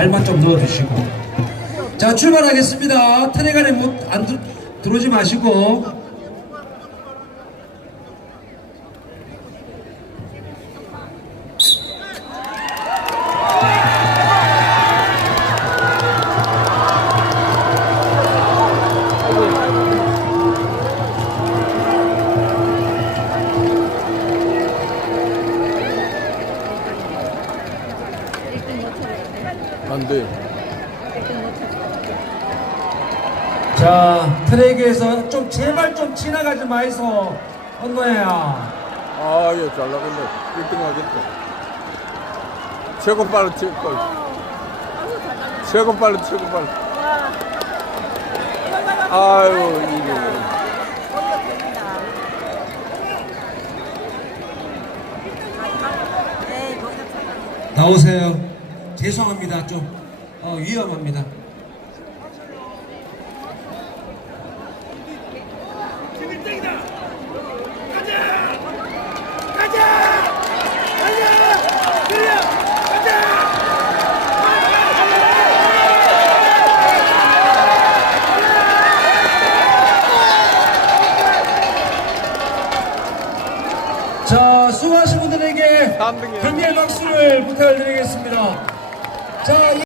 발만 좀 넣어주시고. 자 출발하겠습니다. 트랙 안에 못, 안 들, 들어오지 마시고 안 돼. 자 트랙에서 좀 제발 좀 지나가지 마이소 언노야 아, 이거 잘 나갔네. 1등 하겠다. 최고 빨라, 최고 빨라. 최고 빨라, 최고 빨라. 아유, 이게. 나오세요 죄송합니다. 좀 어, 위험합니다. 자! 수고하신 분들에게. 경례 박수를 부탁드리겠습니다 자